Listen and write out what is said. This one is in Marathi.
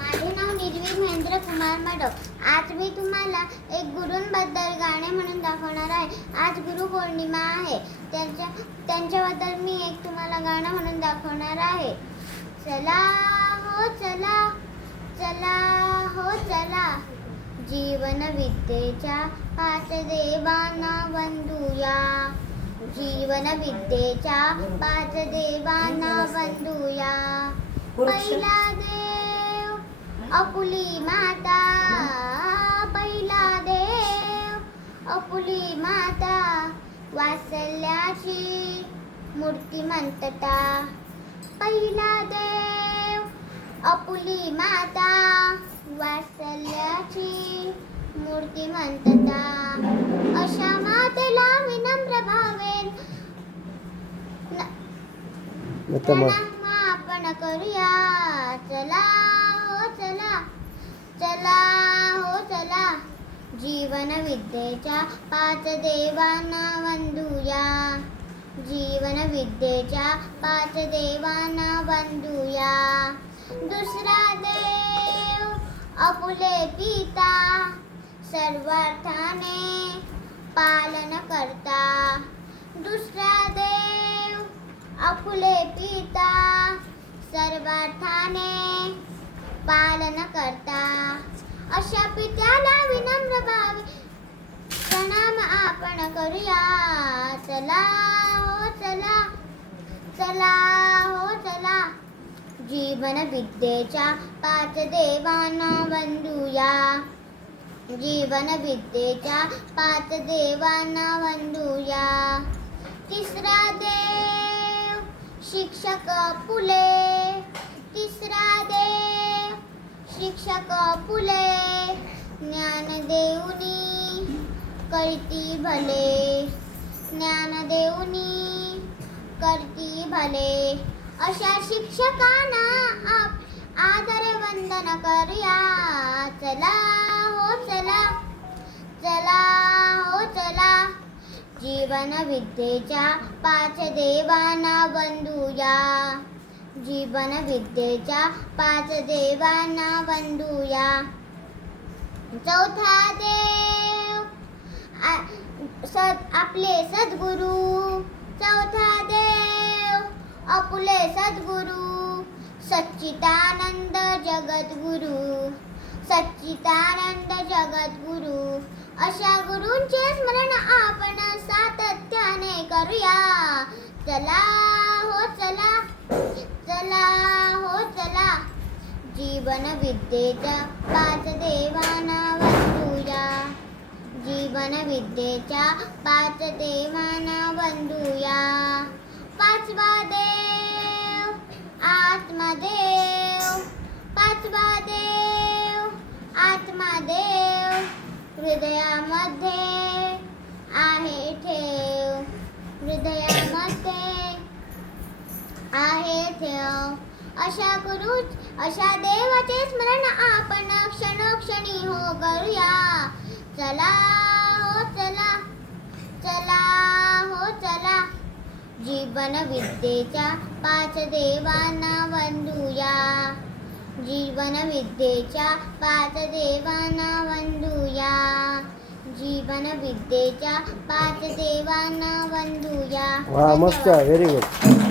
माझे नाव निर्वीर महेंद्र कुमार माडव. आज मी तुम्हाला एक गुरूंबद्दल गाणे म्हणून दाखवणार आहे. आज गुरुपौर्णिमा आहे. त्यांच्याबद्दल मी एक तुम्हाला गाणं म्हणून दाखवणार आहे. चला हो चला, चला हो चला, जीवन विद्येच्या 5 देवांना वंदूया. जीवन विद्येच्या 5 देवांना वंदूया. पहिला देव आपुली माता, पहिला देव आपुली माता, वात्सल्याची मूर्तिमंतता. पहिला देव आपुली माता, वात्सल्याची मूर्तिमंतता. अशा मातेला विनम्र भावेन प्रणाम आपण करूया. चला हो चला, चला हो चला, जीवन विद्येच्या 5 देवांना वंदूया. जीवन विद्येच्या 5 देवांना वंदूया. दुसरा देव आपुले पिता, सर्वार्थाने पालन करता. दुसरा देव आपुले पिता, सर्वार्थाने पालन करता. अशा पित्याला विनम्र भावे प्रणाम आपण करूया. चला हो चला, चला हो चला, जीवन विद्येच्या 5 देवांना वंदूया. जीवन विद्येच्या 5 देवांना वंदूया. तिसरा देव शिक्षक फुले, तिसरा देव शिक्षक फुले, ज्ञान देऊनी करती भले. ज्ञान देऊनी करती भले. अशा शिक्षकांना आदर वंदन करूया. चला हो चला, चला हो चला, जीवन विद्येच्या 5 देवांना वंदूया. जीवन विद्येच्या 5 देवांना वंदूया. चौथा देव आपले सद्गुरू. चौथा देव आपले सद्गुरू, सच्चिदानंद जगद्गुरु. सच्चिदानंद जगद्गुरु. अशा गुरूंचे स्मरण आपण सातत्याने करूया. चला हो चला, चला हो चला, जीवन विद्येच्या 5 देवांना वंदूया. जीवन विद्येच्या 5 देवांना वंदूया. पाचवा देव आत्मदेव. पाचवा देव आत्मदेव, हृदयामध्ये आहे ठेव. हृदयामध्ये आहे ठेव. अशा देवाचे स्मरण आपण क्षणोक्षणी हो करूया. चला हो चला, चला हो चला, जीवन विद्येच्या 5 देवांना वंदूया. जीवन विद्येच्या 5 देवांना वंदूया. जीवन विद्येच्या 5 देवांना वंदूया. वा, मस्त, व्हेरी गुड.